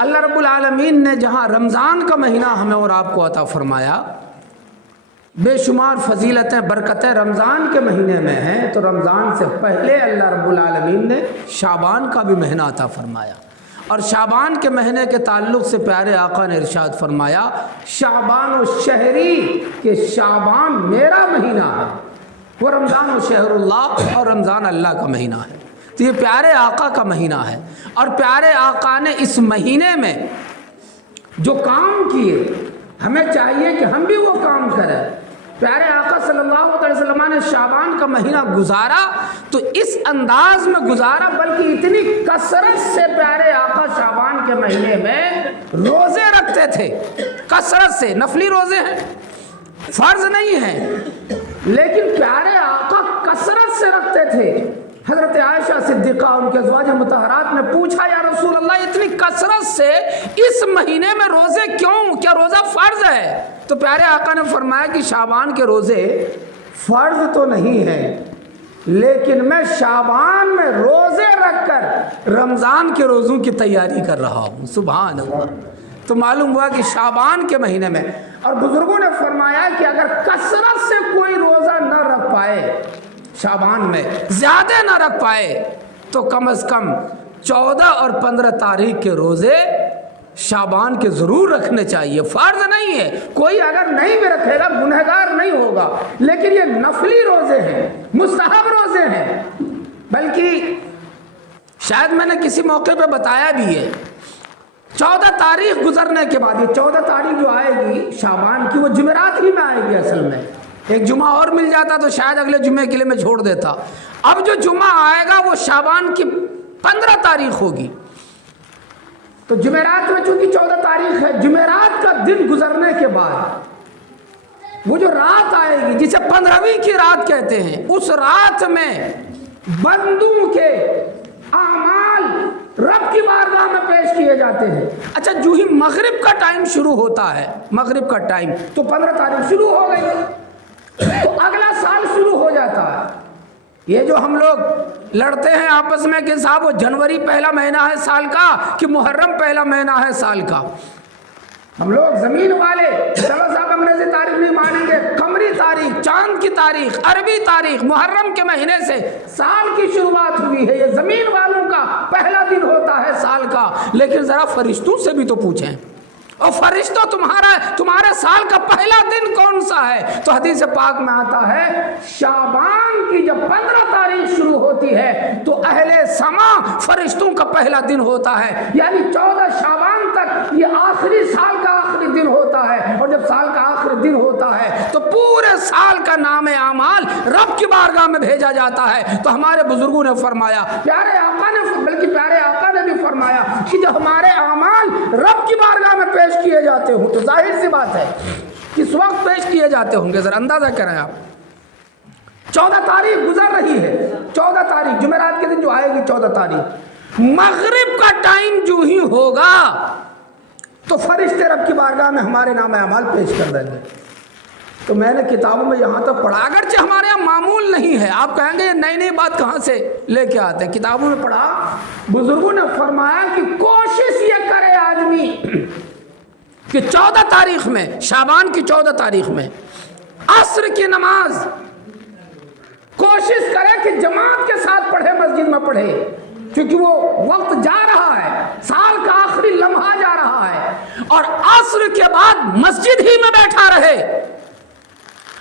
اللہ رب العالمین نے جہاں رمضان کا مہینہ ہمیں اور آپ کو عطا فرمایا، بے شمار فضیلتیں برکتیں رمضان کے مہینے میں ہیں، تو رمضان سے پہلے اللہ رب العالمین نے شعبان کا بھی مہینہ عطا فرمایا، اور شعبان کے مہینے کے تعلق سے پیارے آقا نے ارشاد فرمایا شعبان و شہری، کہ شعبان میرا مہینہ ہے، وہ رمضان و شہر اللہ، اور رمضان اللہ کا مہینہ ہے۔ تو یہ پیارے آقا کا مہینہ ہے، اور پیارے آقا نے اس مہینے میں جو کام کیے ہمیں چاہیے کہ ہم بھی وہ کام کریں۔ پیارے آقا صلی اللہ علیہ وسلم نے شعبان کا مہینہ گزارا تو اس انداز میں گزارا، بلکہ اتنی کثرت سے پیارے آقا شعبان کے مہینے میں روزے رکھتے تھے، کثرت سے۔ نفلی روزے ہیں، فرض نہیں ہیں، لیکن پیارے آقا کثرت سے رکھتے تھے۔ حضرت عائشہ صدیقہ ان کے ازواج مطہرات نے پوچھا یا رسول اللہ اتنی کثرت سے اس مہینے میں روزے کیوں؟ کیا روزہ فرض ہے؟ تو پیارے آقا نے فرمایا کہ شعبان کے روزے فرض تو نہیں ہیں، لیکن میں شعبان میں روزے رکھ کر رمضان کے روزوں کی تیاری کر رہا ہوں۔ سبحان اللہ۔ تو معلوم ہوا کہ شعبان کے مہینے میں، اور بزرگوں نے فرمایا کہ اگر کثرت سے کوئی روزہ نہ رکھ پائے، شعبان میں زیادہ نہ رکھ پائے، تو کم از کم 14 اور 15 تاریخ کے روزے شعبان کے ضرور رکھنے چاہیے۔ فرض نہیں ہے، کوئی اگر نہیں بھی رکھے گا گنہگار نہیں ہوگا، لیکن یہ نفلی روزے ہیں، مستحب روزے ہیں۔ بلکہ شاید میں نے کسی موقع پہ بتایا بھی ہے، 14 تاریخ گزرنے کے بعد، یہ 14 تاریخ جو آئے گی شعبان کی، وہ جمعرات ہی میں آئے گی۔ اصل میں ایک جمعہ اور مل جاتا تو شاید اگلے جمعے کے لیے میں چھوڑ دیتا۔ اب جو جمعہ آئے گا وہ شعبان کی 15 تاریخ ہوگی، تو جمعرات میں چونکہ 14 تاریخ ہے، جمعرات کا دن گزرنے کے بعد وہ جو رات آئے گی جسے 15ویں کی رات کہتے ہیں، اس رات میں بندوں کے اعمال رب کی بارگاہ میں پیش کیے جاتے ہیں۔ اچھا، جو ہی مغرب کا ٹائم شروع ہوتا ہے، مغرب کا ٹائم تو 15 تاریخ شروع ہو گئی، تو اگلا سال شروع ہو جاتا ہے۔ یہ جو ہم لوگ لڑتے ہیں آپس میں کہ صاحب وہ جنوری پہلا مہینہ ہے سال کا کہ محرم پہلا مہینہ ہے سال کا، ہم لوگ زمین والے چلو صاحب انگریزی تاریخ نہیں مانیں گے، قمری تاریخ، چاند کی تاریخ، عربی تاریخ، محرم کے مہینے سے سال کی شروعات ہوئی ہے، یہ زمین والوں کا پہلا دن ہوتا ہے سال کا۔ لیکن ذرا فرشتوں سے بھی تو پوچھیں، اور فرشتوں تمہارے سال کا پہلا دن کون سا ہے؟ تو حدیث پاک میں آتا ہے شعبان کی جب 15 تاریخ شروع ہوتی ہے تو اہل سما فرشتوں کا پہلا دن ہوتا ہے، یعنی 14 شعبان تک یہ آخری سال کا آخری دن ہوتا ہے، اور جب سال کا آخری دن ہوتا ہے تو پورے سال کا نام اعمال رب کی بارگاہ میں بھیجا جاتا ہے۔ تو ہمارے بزرگوں نے فرمایا، پیارے آقا نے، بلکہ پیارے آقا نے بھی فرمایا کہ جب ہمارے اعمال رب کی بارگاہ میں پیش کیے جاتے ہوں تو ظاہر سی بات ہے کس وقت پیش کیے جاتے ہوں گے، ذرا اندازہ کریں آپ۔ 14 تاریخ گزر رہی ہے، 14 تاریخ جمعرات کے دن جو آئے گی 14 تاریخ، مغرب کا ٹائم جو ہی ہوگا تو فرشتے رب کی بارگاہ میں ہمارے نام اعمال پیش کر دیں گے۔ تو میں نے کتابوں میں یہاں تک پڑھا، اگرچہ ہمارے یہاں معمول نہیں ہے، آپ کہیں گے یہ نئی نئی بات کہاں سے لے کے آتے ہیں، کتابوں میں پڑھا، بزرگوں نے فرمایا کہ کوشش یہ کرے آدمی کہ 14 تاریخ میں، شعبان کی 14 تاریخ میں عصر کی نماز کوشش کرے کہ جماعت کے ساتھ پڑھے، مسجد میں پڑھے، کیونکہ وہ وقت جا رہا ہے، سال کا آخری لمحہ جا رہا ہے، اور عصر کے بعد مسجد ہی میں بیٹھا رہے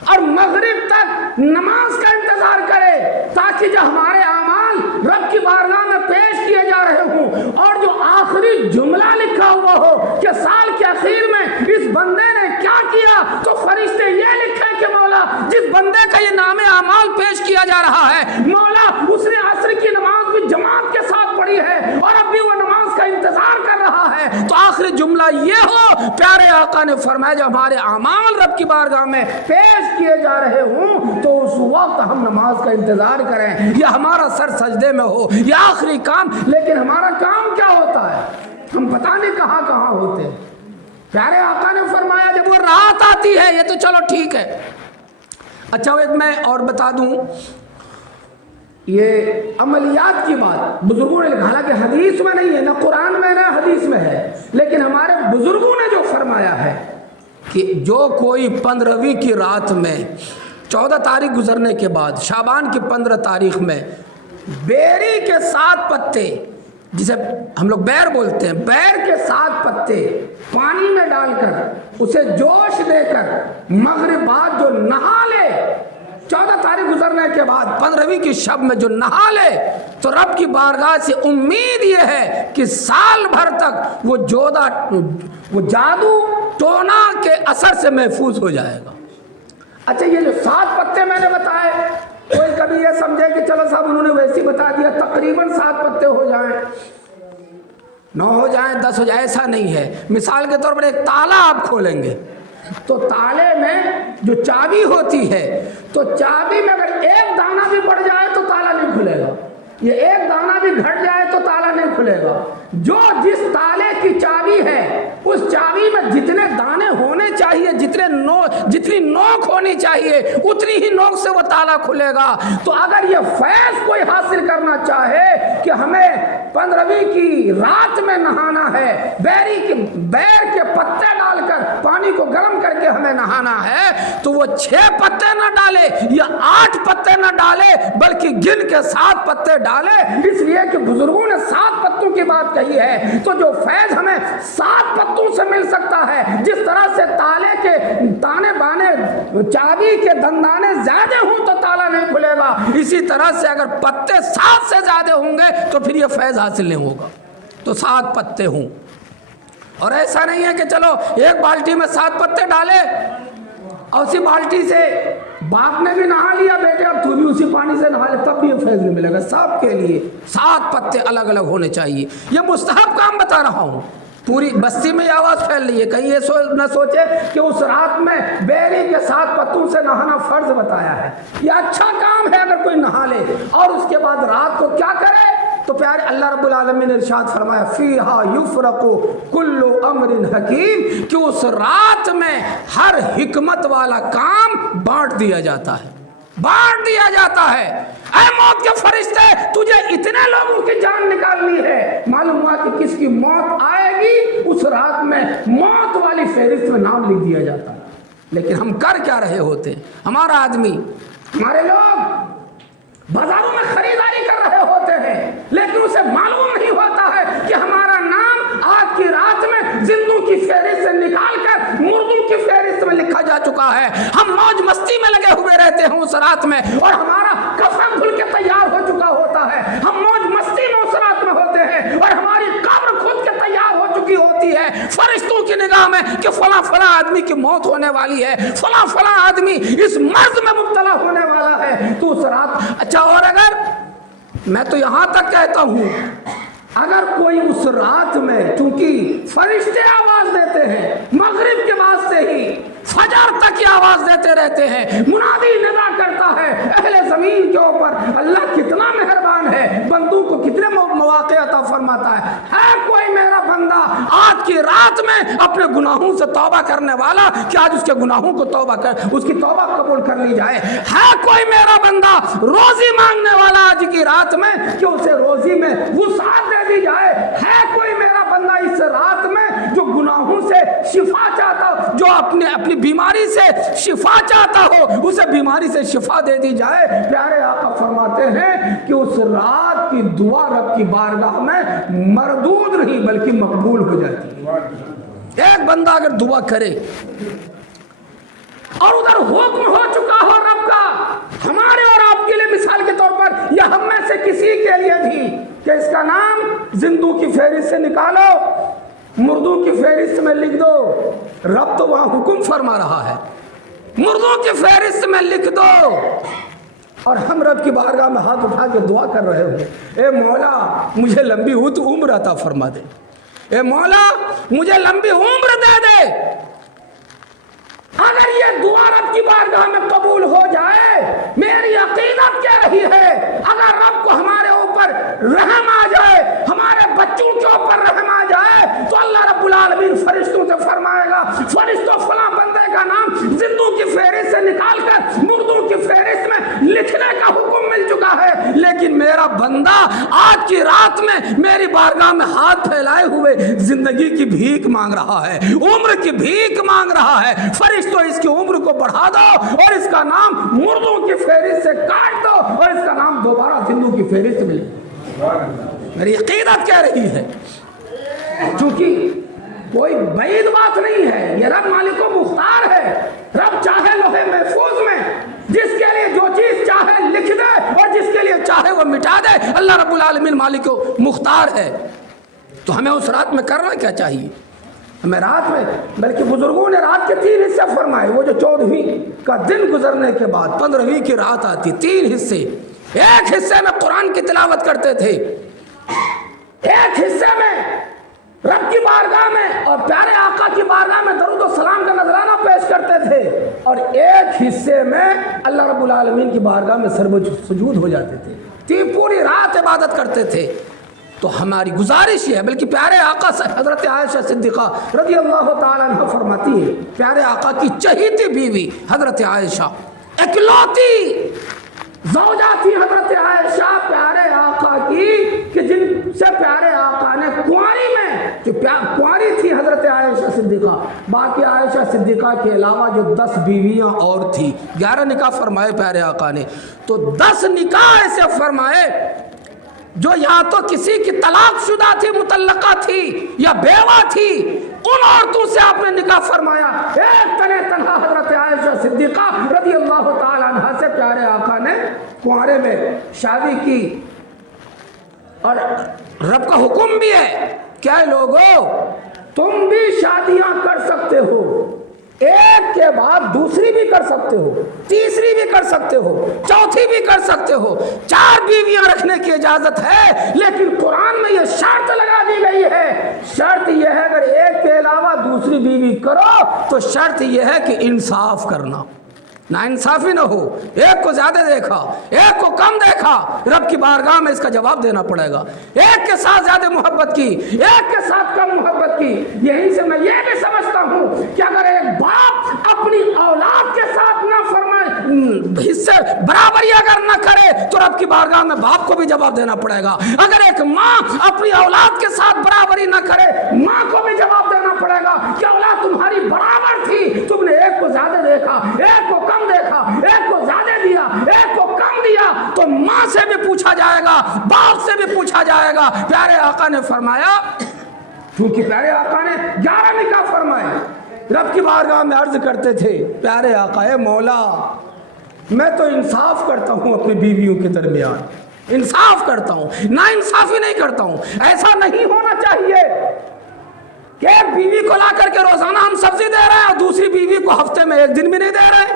اور مغرب تک نماز کا انتظار کرے، تاکہ جو ہمارے اعمال رب کی بارگاہ میں پیش کیے جا رہے ہوں، اور جو آخری جملہ لکھا ہوا ہو کہ سال کے اخیر میں اس بندے نے کیا کیا، تو فرشتے یہ لکھیں کہ مولا جس بندے کا یہ نام اعمال پیش کیا جا رہا ہے، مولا اس نے عصر کی نماز بھی جماعت کے ساتھ پڑھی ہے اور اب بھی وہ نماز کا انتظار کر رہا ہے۔ تو آخری جملہ یہ ہو، پیارے آقا نے فرمایا جب ہمارے اعمال رب کی بارگاہ میں پیش کیے جا رہے ہوں تو اس وقت ہم نماز کا انتظار کریں، یا ہمارا سر سجدے میں ہو، یا آخری کام۔ لیکن ہمارا کام کیا ہوتا ہے؟ ہم پتہ نہیں کہاں کہاں ہوتے ہیں۔ پیارے آقا نے فرمایا جب وہ رات آتی ہے، یہ تو چلو ٹھیک ہے۔ اچھا ایک میں اور بتا دوں، یہ عملیات کی بات بزرگوں نے، حالانکہ حدیث میں نہیں ہے، نہ قرآن میں نہ حدیث میں ہے، لیکن ہمارے بزرگوں نے جو فرمایا ہے کہ جو کوئی 15ویں کی رات میں 14 تاریخ گزرنے کے بعد شعبان کی 15 تاریخ میں بیری کے 7 پتے، جسے ہم لوگ بیر بولتے ہیں، بیر کے 7 پتے پانی میں ڈال کر اسے جوش دے کر مغرب بعد جو نہا لے، 14 تاریخ گزرنے کے بعد 15ویں کی شب میں جو نہا لے، تو رب کی بارگاہ سے امید یہ ہے کہ سال بھر تک وہ جادو ٹونا کے اثر سے محفوظ ہو جائے گا۔ اچھا، یہ جو 7 پتے میں نے بتائے، کوئی کبھی یہ سمجھے کہ چلو صاحب انہوں نے ویسی بتا دیا، تقریباً 7 پتے ہو جائیں، 9 ہو جائیں، 10 ہو جائیں، ایسا نہیں ہے۔ مثال کے طور پر ایک تالا آپ کھولیں گے تو تالے میں جو چابی ہوتی ہے، تو چابی میں اگر ایک دانہ بھی بڑھ جائے تو تالا نہیں کھلے گا، یہ ایک دانہ بھی گھٹ جائے تو تالا نہیں کھلے گا۔ جو جس تالے کی چابی ہے، اس چابی میں جتنے دانے ہونے چاہیے، جتنی نوک ہونی چاہیے، اتنی ہی نوک سے وہ تالا کھلے گا۔ تو اگر یہ فیض کوئی حاصل کرنا چاہے کہ ہمیں 15ویں کی رات میں نہانا ہے، بیر کے پتے ڈال کر پانی کو گرم کر کے ہمیں نہانا ہے، تو وہ 6 پتے نہ ڈالے یا 8 پتے نہ ڈالے، بلکہ گن کے 7 پتے ڈالے، اس لیے کہ بزرگوں نے 7 پتوں کی بات کہی ہے۔ تو جو فیض ہمیں 7 پتوں سے مل سکتا ہے، جس طرح سے تالے کے تانے بانے، چابی کے دندانے زیادہ ہوں تو تالا نہیں کھلے گا، اسی طرح سے اگر پتے 7 سے زیادہ ہوں گے تو پھر یہ فیض حاصل نہیں ہوگا۔ تو 7 پتے ہوں، اور ایسا نہیں ہے کہ چلو ایک بالٹی میں 7 پتے ڈالے اور اسی بالٹی سے باپ نے بھی نہا لیا، بیٹے اب تو بھی اسی پانی سے نہا لے، تب بھی یہ فیض نہیں ملے گا۔ سب کے لیے 7 پتے الگ الگ ہونے چاہیے۔ یہ مستحب کام بتا رہا ہوں، پوری بستی میں یہ آواز پھیل رہی ہے، کہیں یہ نہ سوچے کہ اس رات میں بیری کے 7 پتوں سے نہانا فرض بتایا ہے۔ یہ اچھا کام ہے اگر کوئی نہا لے، اور اس کے بعد رات کو کیا کرے؟ تو پیارے اللہ رب العالمین نے ارشاد فرمایا فیہا یفرق کل امر حکیم، کہ اس رات میں ہر حکمت والا کام بانٹ دیا جاتا ہے، بانٹ دیا جاتا ہے۔ اے موت کے فرشتے، تجھے اتنے لوگوں کی جان نکالنی ہے، معلوم ہوا کہ کس کی موت آئے گی، اس رات میں موت والی فہرست میں نام لکھ دیا جاتا ہے۔ لیکن ہم کر کیا رہے ہوتے ہیں؟ ہمارا آدمی، ہمارے لوگ بازاروں میں خریداری کر رہے ہوتے ہیں، لیکن اسے معلوم نہیں ہوتا ہے کہ ہمارا نام آج کی رات میں زندوں کی فہرست سے نکال کر مردوں کی فہرست میں لکھا جا چکا ہے۔ ہم موج مستی میں لگے ہوئے رہتے ہیں اس رات میں، اور ہمارا کفن دھل کے تیار ہو چکا ہوتا ہے۔ ہم موج مستی میں اس رات میں ہوتے ہیں، اور ہماری قبر خود کے تیار ہو چکی ہوتی ہے فرشتوں کی نگاہ میں کہ فلاں فلاں آدمی کی موت ہونے والی ہے، فلاں فلاں آدمی اس مرض میں مبتلا ہونے والا ہے۔ تو اس رات، اچھا، اور اگر میں تو یہاں تک کہتا ہوں، اگر کوئی اس رات میں، چونکہ فرشتے آواز دیتے ہیں مغرب کے بعد سے ہی فجر تک یہ آواز دیتے رہتے ہیں، منادی ندا کرتا ہے اہل زمین کے اوپر اللہ کتنا مہربان ہے، بندوں کو کتنے مواقع عطا فرماتا ہے کوئی میرا بندہ آج کی رات میں اپنے گناہوں سے توبہ کرنے والا کہ آج اس کے گناہوں کو توبہ کر، اس کی توبہ قبول کر لی جائے، ہے کوئی میرا بندہ روزی مانگنے والا آج کی رات میں کہ اسے روزی میں وسعت دے دی جائے، ہے کوئی میرا بندہ اس رات میں جو گناہوں سے شفا چاہتا، جو اپنی بیماری سے شفا چاہتا ہو، اسے بیماری سے شفا دے دی جائے۔ پیارے آقا فرماتے ہیں کہ اس رات کی دعا رب کی بارگاہ میں مردود نہیں بلکہ مقبول ہو جاتی ہے۔ ایک بندہ اگر دعا کرے اور ادھر حکم ہو چکا ہو رب کا، ہمارے اور آپ کے لیے مثال کے طور پر یا ہم میں سے کسی کے لیے بھی، کہ اس کا نام زندوں کی فہرست سے نکالو، مردوں کی فہرست میں لکھ دو، رب تو وہاں حکم فرما رہا ہے، مردوں کی فہرست میں لکھ دو، اور ہم رب کی بارگاہ میں ہاتھ اٹھا کے دعا کر رہے ہو، اے مولا مجھے لمبی عمر عطا فرما دے، اے مولا مجھے لمبی عمر دے دے۔ اگر یہ دعا رب کی بارگاہ میں قبول ہو جائے، میری عقیدت کیا رہی ہے، اگر رب کو ہمارے اوپر رحم آ جائے، ہمارے بچوں کے اوپر رحم آ جائے، تو اللہ رب العالمین فرشتوں سے فرمائے گا، فرشتوں فلاں بندے کا نام زندوں کی فہرست سے نکال کر مردوں کی فہرست میں لکھنے کا حکم مل چکا ہے، لیکن لیکن میرا بندہ آج کی رات میں میری بارگاہ میں ہاتھ پھیلائے ہوئے زندگی کی بھیک مانگ رہا ہے، عمر کی بھیک مانگ رہا ہے۔ فرشتوں اس کی عمر کو بڑھا دو اور اس کا نام مردوں کی فہرست سے کاٹ دو اور اس کا نام دوبارہ زندوں کی فہرست میں لے۔ میری عقیدت کہہ رہی ہے، چونکہ کوئی بعید بات نہیں ہے، یہ رب مالک و مختار ہے۔ رب چاہے لوہے محفوظ میں جس کے لیے جو چیز چاہے لکھ دے اور جس کے لیے چاہے وہ مٹا دے۔ اللہ رب العالمین مالک و مختار ہے۔ تو ہمیں اس رات میں کرنا کیا چاہیے؟ ہمیں رات میں، بلکہ بزرگوں نے رات کے 3 حصے فرمائے۔ وہ جو 14ویں کا دن گزرنے کے بعد 15ویں کی رات آتی، 3 حصے۔ ایک حصے میں قرآن کی تلاوت کرتے تھے، ایک حصے میں رب کی بارگاہ میں اور پیارے آقا کی بارگاہ میں درود و سلام کا نذرانہ پیش کرتے تھے، اور ایک حصے میں اللہ رب العالمین کی بارگاہ میں سرو سجود ہو جاتے تھے، پوری رات عبادت کرتے تھے۔ تو ہماری گزارش یہ ہے، بلکہ پیارے آقا سے حضرت عائشہ صدیقہ رضی اللہ تعالیٰ عنہ فرماتی ہے، پیارے آقا کی چہیتی بیوی حضرت عائشہ، اکلوتی زوجہ تھی حضرت عائشہ پیارے آقا کی، کہ جن سے پیارے آقا نے کنواری میں، جو کنواری تھی حضرت عائشہ صدیقہ، باقی عائشہ صدیقہ کے علاوہ جو 10 بیویاں اور تھی، 11 نکاح فرمائے پیارے آقا نے، تو 10 نکاح ایسے فرمائے جو یا تو کسی کی طلاق شدہ تھی، مطلقہ تھی، یا بیوہ تھی، ان عورتوں سے آپ نے نکاح فرمایا۔ ایک تنہا حضرت عائشہ صدیقہ رضی اللہ تعالی عنہ سے پیارے آقا نے کنوارے میں شادی کی۔ اور رب کا حکم بھی ہے، کیا لوگو تم بھی شادیاں کر سکتے ہو، ایک کے بعد دوسری بھی کر سکتے ہو، تیسری بھی کر سکتے ہو، چوتھی بھی کر سکتے ہو، 4 بیویاں رکھنے کی اجازت ہے، لیکن قرآن میں یہ شرط لگا دی گئی ہے، شرط یہ ہے اگر ایک کے علاوہ دوسری بیوی کرو تو شرط یہ ہے کہ انصاف کرنا، نا انصافی نہ ہو، ایک کو زیادہ دیکھا، ایک کو کم دیکھا، رب کی بارگاہ میں اس کا جواب دینا پڑے گا۔ ایک کے ساتھ زیادہ محبت کی، ایک کے ساتھ کم محبت کی۔ یہیں سے میں یہ بھی سمجھتا ہوں کہ اگر ایک باپ اپنی اولاد کے ساتھ نہ فرمائے، حصے برابری اگر نہ کرے تو رب کی بارگاہ میں باپ کو بھی جواب دینا پڑے گا۔ اگر ایک ماں اپنی اولاد کے ساتھ برابری نہ کرے، ماں کو بھی جواب دینا پڑے گا کہ اولاد تمہاری برابر تھی، تم نے ایک کو زیادہ دیکھا، ایک کو کم دیکھا، ایک کو زیادہ دیا، ایک کو کم دیا، تو ماں سے بھی پوچھا جائے گا، باپ سے بھی پوچھا جائے گا۔ پیارے آقا نے فرمایا، کیونکہ پیارے آقا نے 11 نکاح فرمائے، رب کی بارگاہ میں عرض کرتے تھے، پیارے آقا اے مولا میں تو انصاف کرتا ہوں اپنی بیویوں کے درمیان، انصاف کرتا ہوں، نا انصافی نہیں کرتا ہوں۔ ایسا نہیں ہونا چاہیے کہ ایک بیوی کو لا کر کے روزانہ ہم سبزی دے رہے ہیں اور دوسری بیوی کو ہفتے میں 1 دن بھی نہیں دے رہے۔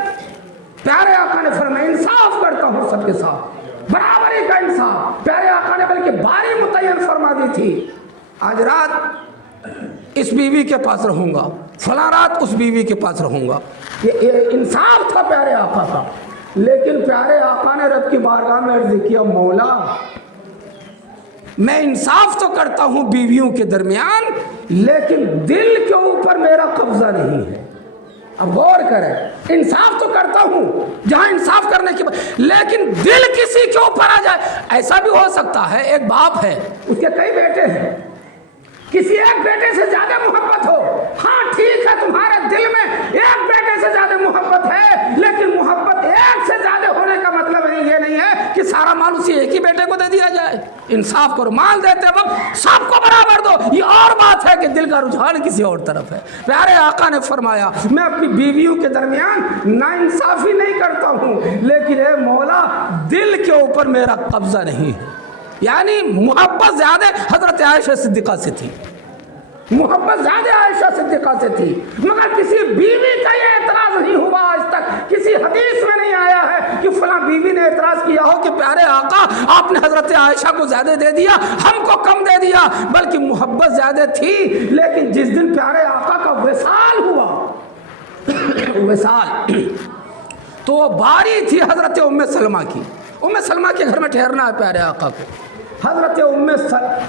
پیارے آقا نے فرمایا انصاف کرتا ہوں سب کے ساتھ، برابری کا انصاف۔ پیارے آقا نے بلکہ باری متعین فرما دی تھی، آج رات اس بیوی کے پاس رہوں گا، فلاں رات اس بیوی کے پاس رہوں گا۔ یہ انصاف تھا پیارے آقا کا۔ لیکن پیارے آقا نے رب کی بارگاہ میں عرض کیا، مولا میں انصاف تو کرتا ہوں بیویوں کے درمیان، لیکن دل کے اوپر میرا قبضہ نہیں ہے۔ اب غور کریں، انصاف تو کرتا ہوں جہاں انصاف کرنے کی بات، لیکن دل کسی کے اوپر آ جائے۔ ایسا بھی ہو سکتا ہے ایک باپ ہے، اس کے کئی بیٹے ہیں، کسی ایک بیٹے سے زیادہ محبت ہو، ہاں ٹھیک ہے تمہارے دل میں ایک بیٹے سے زیادہ محبت ہے، لیکن محبت ایک سے زیادہ ہونے کا مطلب یہ نہیں ہے کہ سارا مال اسی ایک ہی بیٹے کو دے دیا جائے۔ انصاف کرو، مال دیتے وقت سب کو برابر دو۔ یہ اور بات ہے کہ دل کا رجحان کسی اور طرف ہے۔ پیارے آقا نے فرمایا میں اپنی بیویوں کے درمیان نا انصافی نہیں کرتا ہوں، لیکن اے مولا دل کے اوپر میرا قبضہ نہیں ہے۔ یعنی محبت زیادہ حضرت عائشہ صدیقہ سے تھی، محبت زیادہ عائشہ صدیقہ سے تھی، مگر کسی بیوی کا یہ اعتراض نہیں ہوا آج تک، کسی حدیث میں نہیں آیا ہے کہ فلاں بیوی نے اعتراض کیا ہو کہ پیارے آقا آپ نے حضرت عائشہ کو زیادہ دے دیا، ہم کو کم دے دیا، بلکہ محبت زیادہ تھی۔ لیکن جس دن پیارے آقا کا وصال ہوا، وصال تو وہ باری تھی حضرت ام سلمہ کی۔ ام سلمہ کے گھر میں ٹھہرنا ہے پیارے آقا کو۔ حضرت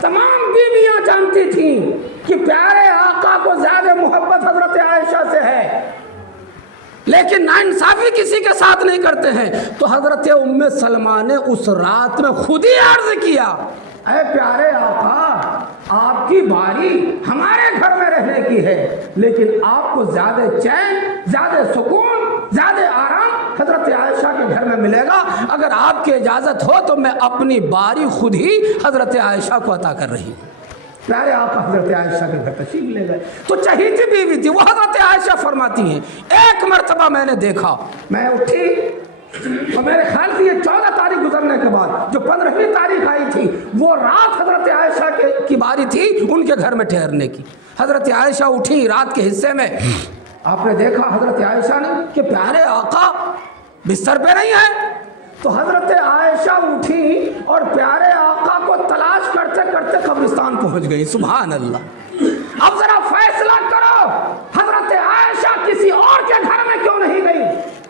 تمام بیویاں جانتی تھیں کہ پیارے آقا کو زیادہ محبت حضرت عائشہ سے ہے، لیکن ناانصافی کسی کے ساتھ نہیں کرتے ہیں۔ تو حضرت ام سلمہ نے اس رات میں خود ہی عرض کیا، اے پیارے آقا، آپ کی باری ہمارے گھر میں رہنے کی ہے، لیکن آپ کو زیادہ چین، زیادہ سکون، زیادہ آرام حضرت عائشہ کے گھر میں ملے گا۔ اگر آپ کی اجازت ہو تو میں اپنی باری خود ہی حضرت عائشہ کو عطا کر رہی ہوں۔ پیارے آقا حضرت عائشہ کے گھر تشریف لے گئے۔ تو چہیتی بیوی تھی وہ، حضرت عائشہ فرماتی ہیں ایک مرتبہ میں نے دیکھا، میں اٹھی اور میرے خیال سے یہ 14 تاریخ گزرنے کے بعد جو 15ویں تاریخ آئی تھی، وہ رات حضرت عائشہ کی باری تھی ان کے گھر میں ٹھہرنے کی۔ حضرت عائشہ اٹھی رات کے حصے میں، آپ نے دیکھا حضرت عائشہ نے کہ پیارے آقا بستر پہ نہیں ہے، تو حضرت عائشہ اٹھی اور پیارے آقا کو تلاش کرتے کرتے قبرستان پہنچ گئی۔ سبحان اللہ۔ اب ذرا فیصلہ کرو، حضرت عائشہ کسی اور کے گھر میں کیوں نہیں گئی؟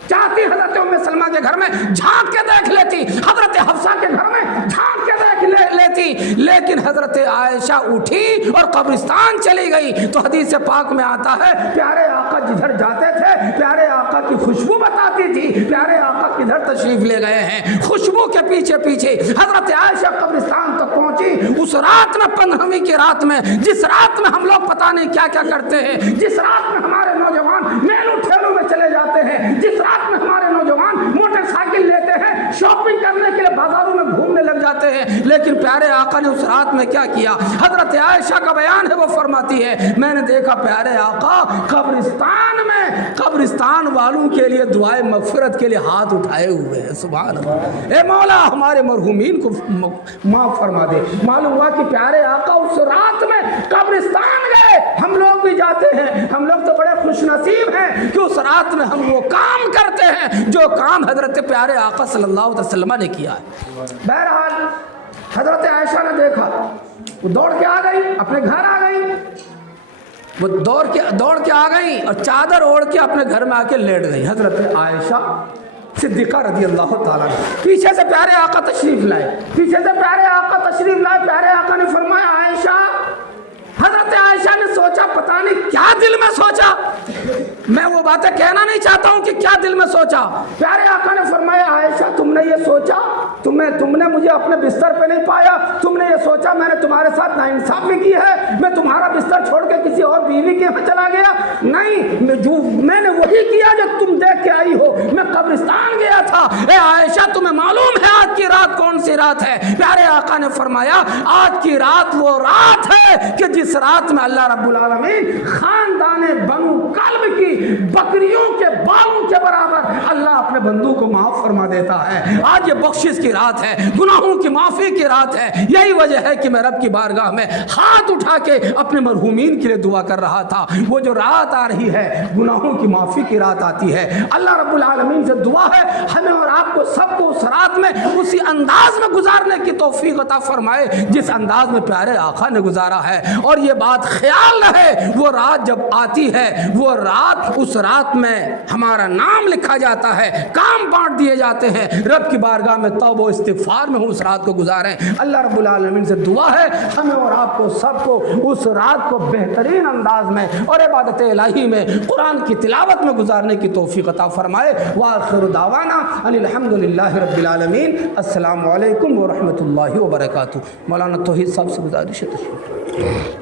چاہتی حضرت ام سلمہ کے گھر میں جھانک کے دیکھ لیتی، حضرت حفصہ کے گھر میں جھانک کے دیکھ لیتی، لیکن حضرت عائشہ اٹھی اور قبرستان چلی گئی۔ تو حدیث پاک میں آتا ہے پیارے آقا جدھر جاتے تھے پیارے آقا کی خوشبو بتاتی تھی، پیارے آقا کدھر تشریف لے گئے ہیں، خوشبو کے پیچھے پیچھے حضرت عائشہ قبرستان تک پہنچی۔ اس رات میں 15ویں کی رات میں، جس رات میں ہم لوگ پتہ نہیں کیا کیا کرتے ہیں، جس رات میں ہمارے نوجوان میلوں ٹھیلوں میں چلے جاتے ہیں، جس رات میں ہمارے نوجوان موٹر سائیکل لیتے ہیں، شاپنگ کرنے کے لیے بازاروں میں گھومنے لگ جاتے ہیں، لیکن پیارے آقا نے اس رات میں کیا کیا؟ حضرت عائشہ کا بیان ہے، وہ فرماتی ہے میں نے دیکھا پیارے آقا قبرستان میں قبرستان والوں کے لیے دعائے مغفرت کے لیے ہاتھ اٹھائے ہوئے ہیں۔ سبحان اللہ۔ اے مولا ہمارے مرحومین کو معاف فرما دے۔ معلوم ہوا کہ پیارے آقا اس رات میں قبرستان گئے۔ ہم لوگ بھی جاتے ہیں، ہم لوگ تو بڑے خوش نصیب ہیں کہ اس رات میں ہم وہ کام کرتے ہیں جو کام حضرت پیارے آقا صلی اللہ علیہ وسلم نے کیا ہے۔ بہرحال حضرت عائشہ نے دیکھا، وہ دوڑ کے آ گئی، اپنے گھر آ گئی، وہ دوڑ کے آ گئی اور چادر اوڑھ کے اپنے گھر میں آ کے لیٹ گئی۔ حضرت عائشہ صدیقہ رضی اللہ تعالیٰ پیچھے سے پیارے آقا تشریف لائے، پیارے آقا نے فرمایا عائشہ۔ حضرت عائشہ نے سوچا پتہ نہیں کیا دل میں سوچا، میں وہ باتیں کہنا نہیں چاہتا ہوں کہ کیا دل میں سوچا۔ پیارے آقا نے فرمایا عائشہ تم نے یہ سوچا، تم نے مجھے اپنے بستر پہ نہیں پایا، تم نے یہ سوچا میں نے تمہارے ساتھ ناانصافی کی ہے، میں تمہارا بستر چھوڑ کے کسی اور بیوی کے یہاں چلا گیا؟ نہیں، میں نے وہی کیا جو تم دیکھ کے آئی ہو، میں قبرستان گیا تھا۔ اے عائشہ تمہیں معلوم ہے آج کی رات کون سی رات ہے؟ پیارے آقا نے فرمایا آج کی رات وہ رات ہے کہ جس رات میں اللہ رب العالمین خاندان بنو کلب کی بکریوں کے بالوں کے برابر اللہ اپنے بندوں کو معاف فرما دیتا ہے۔ آج یہ بخشش کی رات ہے، گناہوں کی معافی کی رات ہے۔ یہی وجہ ہے کہ میں رب کی بارگاہ میں ہاتھ اٹھا کے اپنے مرحومین کے لیے دعا کر رہا تھا۔ وہ جو رات آ رہی ہے گناہوں کی معافی کی رات آتی ہے، اللہ رب العالمین سے دعا ہے ہمیں اور آپ کو سب کو اس رات میں اسی انداز میں گزارنے کی توفیق عطا فرمائے جس انداز میں پیارے آقا نے گزارا ہے۔ اور یہ بات خیال رہے وہ رات جب آتی ہے، وہ رات اس رات میں ہمارا نام لکھا جاتا ہے، کام بانٹ دیے جاتے ہیں۔ رب کی بارگاہ میں توبہ و استغفار میں اس رات کو گزاریں۔ اللہ رب العالمین سے دعا ہے ہمیں اور آپ کو سب کو اس رات کو بہترین انداز میں اور عبادت الہی میں قرآن کی تلاوت میں گزارنے کی توفیق عطا فرمائے۔ وآخر دعوانا ان الحمدللہ رب العالمین۔ السلام علیکم ورحمۃ اللہ وبرکاتہ۔ مولانا توحید صاحب سے گزارش ہے تشریف۔